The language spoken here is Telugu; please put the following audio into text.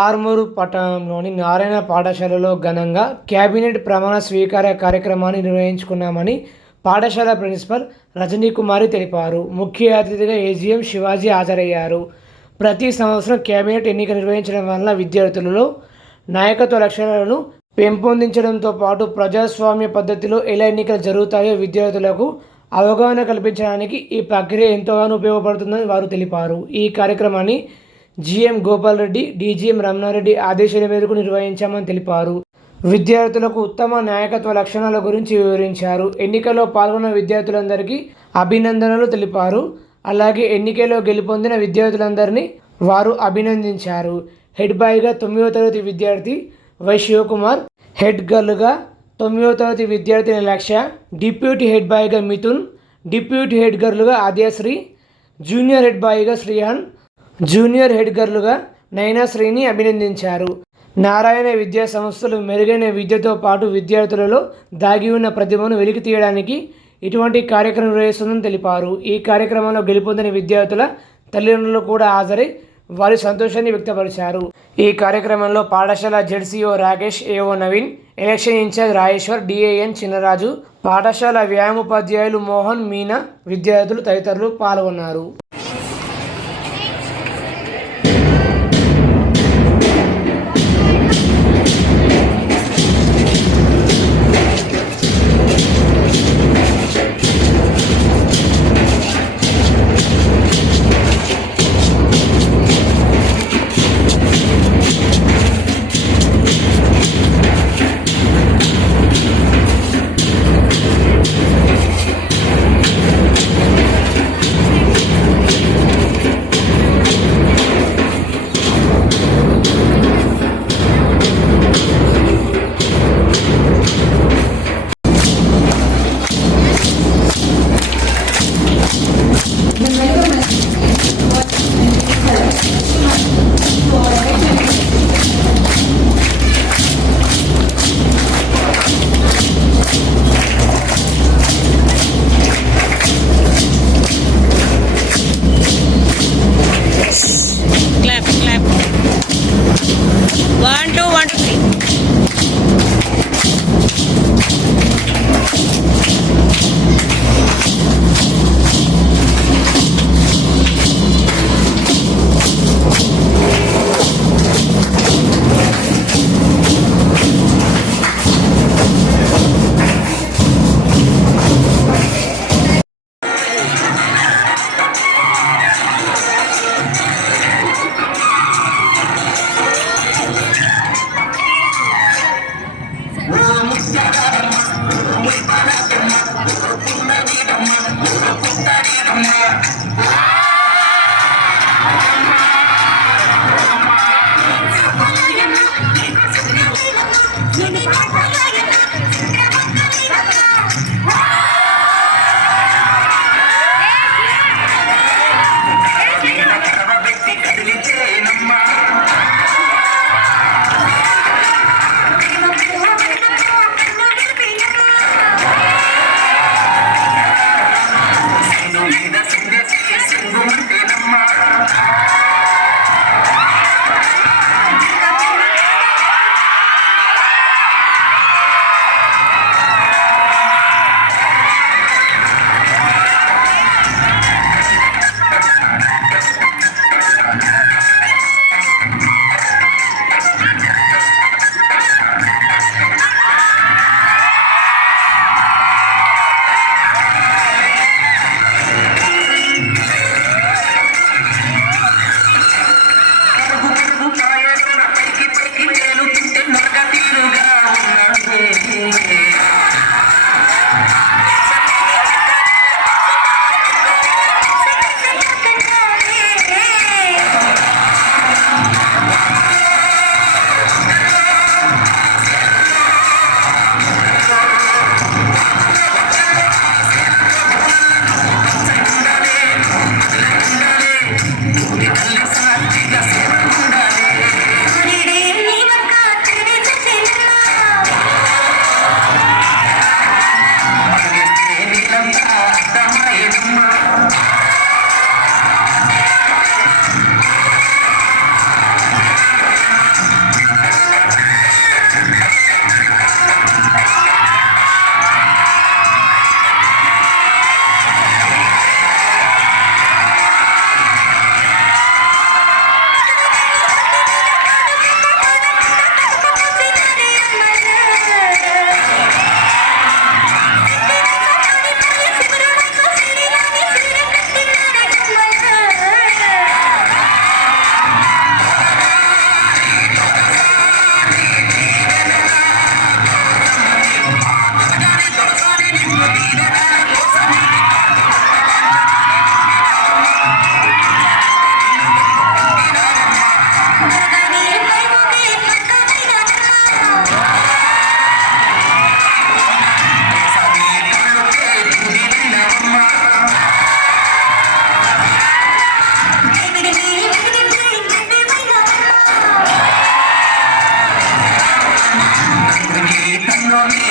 ఆర్మూరు పట్టణంలోని నారాయణ పాఠశాలలో ఘనంగా కేబినెట్ ప్రమాణ స్వీకార కార్యక్రమాన్ని నిర్వహించుకున్నామని పాఠశాల ప్రిన్సిపల్ రజనీ కుమారి తెలిపారు. ముఖ్య అతిథిగా ఏజీఎం శివాజీ హాజరయ్యారు. ప్రతి సంవత్సరం కేబినెట్ ఎన్నిక నిర్వహించడం వల్ల విద్యార్థులలో నాయకత్వ లక్షణాలను పెంపొందించడంతో పాటు ప్రజాస్వామ్య పద్ధతిలో ఎలా ఎన్నికలు జరుగుతాయో విద్యార్థులకు అవగాహన కల్పించడానికి ఈ ప్రక్రియ ఎంతగానో ఉపయోగపడుతుందని వారు తెలిపారు. ఈ కార్యక్రమాన్ని జీఎం గోపాల్ రెడ్డి డీజీఎం రమణారెడ్డి ఆదేశాల మేరకు నిర్వహించామని తెలిపారు. విద్యార్థులకు ఉత్తమ నాయకత్వ లక్షణాల గురించి వివరించారు. ఎన్నికల్లో పాల్గొన్న విద్యార్థులందరికీ అభినందనలు తెలిపారు. అలాగే ఎన్నికల్లో గెలుపొందిన విద్యార్థులందరినీ వారు అభినందించారు. హెడ్ బాయ్గా తొమ్మిదవ తరగతి విద్యార్థి వై శివకుమార్ హెడ్ గర్ల్గా తొమ్మిదవ తరగతి విద్యార్థిని లక్ష్య డిప్యూటీ హెడ్ బాయ్గా మిథున్ డిప్యూటీ హెడ్ గర్ల్గా ఆద్యశ్రీ జూనియర్ హెడ్ బాయ్గా శ్రీహాన్ జూనియర్ హెడ్ గర్లుగా నయనాశ్రీని అభినందించారు. నారాయణ విద్యా సంస్థలు మెరుగైన విద్యతో పాటు విద్యార్థులలో దాగి ఉన్న ప్రతిభను వెలికి తీయడానికి ఇటువంటి కార్యక్రమం నిర్వహిస్తుందని తెలిపారు. ఈ కార్యక్రమంలో గెలుపొందిన విద్యార్థుల తల్లిదండ్రులు కూడా హాజరై వారి సంతోషాన్ని వ్యక్తపరిచారు. ఈ కార్యక్రమంలో పాఠశాల ZCO Rakesh AO Naveen election in-charge Rajeshwar DAN Chinnaraju పాఠశాల వ్యాయామోపాధ్యాయులు మోహన్ మీనా విద్యార్థులు తదితరులు పాల్గొన్నారు. no.